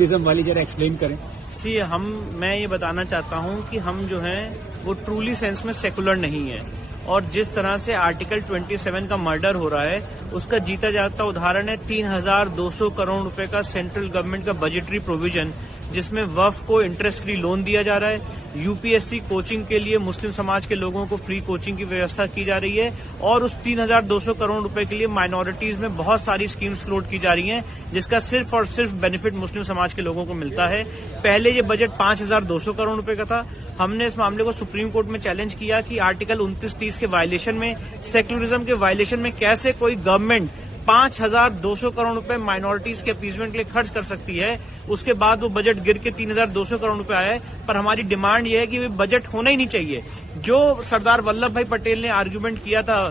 वाली जरा एक्सप्लेन करें। मैं ये बताना चाहता हूँ कि हम जो हैं वो ट्रूली सेंस में सेकुलर नहीं है, और जिस तरह से आर्टिकल 27 का मर्डर हो रहा है उसका जीता जाता उदाहरण है 3,200 करोड़ रुपए का सेंट्रल गवर्नमेंट का बजटरी प्रोविजन, जिसमें वक्फ को इंटरेस्ट फ्री लोन दिया जा रहा है। यूपीएससी कोचिंग के लिए मुस्लिम समाज के लोगों को फ्री कोचिंग की व्यवस्था की जा रही है, और उस 3,200 करोड़ रुपए के लिए माइनॉरिटीज में बहुत सारी स्कीम्स फ्लोट की जा रही हैं, जिसका सिर्फ और सिर्फ बेनिफिट मुस्लिम समाज के लोगों को मिलता है। पहले ये बजट 5,200 करोड़ रुपए का था। हमने इस मामले को सुप्रीम कोर्ट में चैलेंज किया कि आर्टिकल 29-30 के वायलेशन में, सेक्युलरिज्म के वायलेशन में कैसे कोई गवर्नमेंट 5,200 करोड़ रुपए माइनॉरिटीज के अपीजमेंट के लिए खर्च कर सकती है। उसके बाद वो बजट गिर के 3,200 करोड़ रुपए आया है। पर हमारी डिमांड ये है कि बजट होना ही नहीं चाहिए। जो सरदार वल्लभ भाई पटेल ने आर्ग्यूमेंट किया था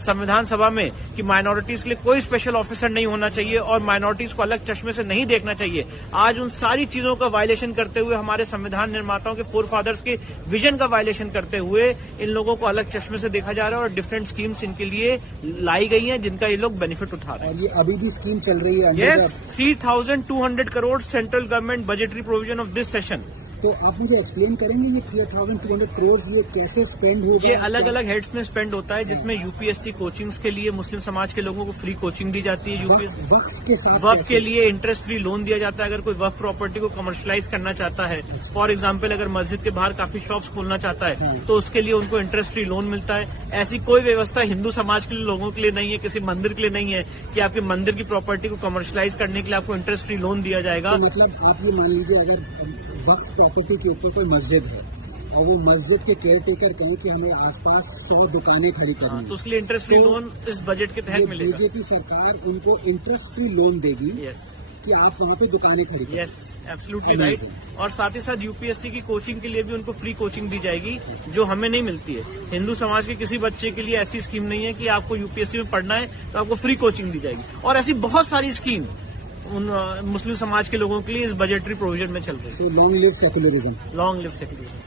संविधान सभा में कि माइनॉरिटीज के लिए कोई स्पेशल ऑफिसर नहीं होना चाहिए और माइनॉरिटीज को अलग चश्मे से नहीं देखना चाहिए, आज उन सारी चीजों का वायलेशन करते हुए, हमारे संविधान निर्माताओं के फोरफादर्स के विजन का वायलेशन करते हुए इन लोगों को अलग चश्मे से देखा जा रहा है और डिफरेंट स्कीम्स इनके लिए लाई गई हैं जिनका ये लोग बेनिफिट उठा रहे हैं। और ये अभी भी स्कीम चल रही है। Yes, 3,200 crore central government budgetary provision of this session. तो आप मुझे एक्सप्लेन करेंगे ये 3,200 करोड़ ये कैसे स्पेंड होगा? ये अलग अलग हेड्स में स्पेंड होता है, जिसमें यूपीएससी कोचिंग्स के लिए मुस्लिम समाज के लोगों को फ्री कोचिंग दी जाती है। वक्फ के साथ वक्फ के लिए इंटरेस्ट फ्री लोन दिया जाता है। अगर कोई वक्फ प्रॉपर्टी को कमर्शलाइज करना चाहता है, फॉर एग्जाम्पल अगर मस्जिद के बाहर काफी शॉप्स खोलना चाहता है तो उसके लिए उनको इंटरेस्ट फ्री लोन मिलता है। ऐसी कोई व्यवस्था हिंदू समाज के लोगों के लिए नहीं है, किसी मंदिर के लिए नहीं है कि आपके मंदिर की प्रॉपर्टी को कमर्शलाइज करने के लिए आपको इंटरेस्ट फ्री लोन दिया जाएगा। तो मतलब आप ये मान लीजिए अगर वक्फ प्रॉपर्टी के ऊपर कोई मस्जिद है और वो मस्जिद के केयर टेकर कहें कि हमें आसपास 100 दुकानें खड़ी करनी है, तो उसके लिए इंटरेस्ट फ्री लोन इस बजट के तहत मिलेगा। बीजेपी सरकार उनको इंटरेस्ट फ्री लोन देगी। यस, कि आप वहाँ पे दुकानें खरीदें। Yes, absolutely right. और साथ ही साथ यूपीएससी की कोचिंग के लिए भी उनको फ्री कोचिंग दी जाएगी, जो हमें नहीं मिलती है। हिंदू समाज के किसी बच्चे के लिए ऐसी स्कीम नहीं है कि आपको यूपीएससी में पढ़ना है तो आपको फ्री कोचिंग दी जाएगी। और ऐसी बहुत सारी स्कीम उन मुस्लिम समाज के लोगों के लिए इस बजटरी प्रोविजन में चल रही है। Long live secularism. Long live secularism.